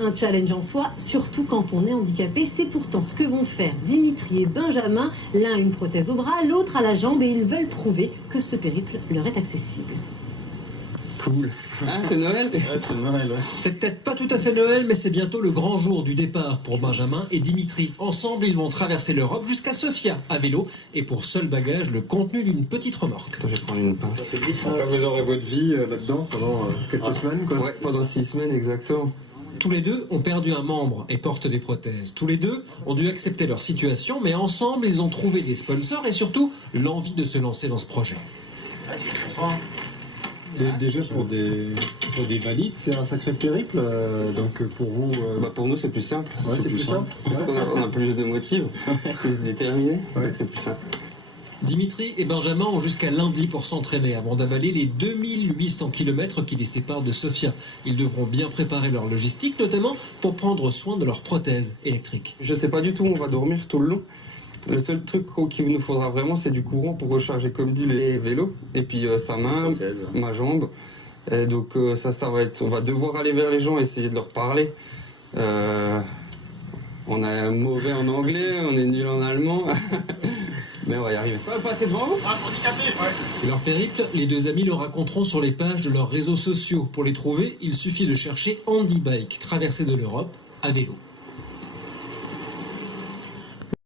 Un challenge en soi, surtout quand on est handicapé, c'est pourtant ce que vont faire Dimitri et Benjamin. L'un a une prothèse au bras, l'autre à la jambe, et ils veulent prouver que ce périple leur est accessible. Cool. Ah, c'est Noël? Ouais, c'est Noël, ouais. C'est peut-être pas tout à fait Noël, mais c'est bientôt le grand jour du départ pour Benjamin et Dimitri. Ensemble, ils vont traverser l'Europe jusqu'à Sofia à vélo, et pour seul bagage, le contenu d'une petite remorque. Attends, je vais prendre une pince. Là, vous aurez votre vie là-dedans pendant quelques semaines, quoi. Ouais, pendant 6 semaines, exactement. Tous les deux ont perdu un membre et portent des prothèses. Tous les deux ont dû accepter leur situation, mais ensemble, ils ont trouvé des sponsors et surtout l'envie de se lancer dans ce projet. Déjà pour des valides, c'est un sacré périple. Donc pour vous, Bah pour nous, c'est plus simple. ouais, c'est plus simple. Parce qu'on a plus de motifs, plus déterminés, Ouais. donc c'est plus simple. Dimitri et Benjamin ont jusqu'à lundi pour s'entraîner avant d'avaler les 2800 km qui les séparent de Sofia. Ils devront bien préparer leur logistique, notamment pour prendre soin de leurs prothèses électriques. Je sais pas du tout où on va dormir tout le long. Le seul truc qu'il nous faudra vraiment, c'est du courant pour recharger, comme dit, les vélos. Et puis sa main, ma jambe. Et donc ça va être... On va devoir aller vers les gens, essayer de leur parler. On est mauvais en anglais, on est nul en allemand. Mais on va y arriver. On va passer devant vous? Leur périple, les deux amis le raconteront sur les pages de leurs réseaux sociaux. Pour les trouver, il suffit de chercher Handy Bike, traversée de l'Europe à vélo.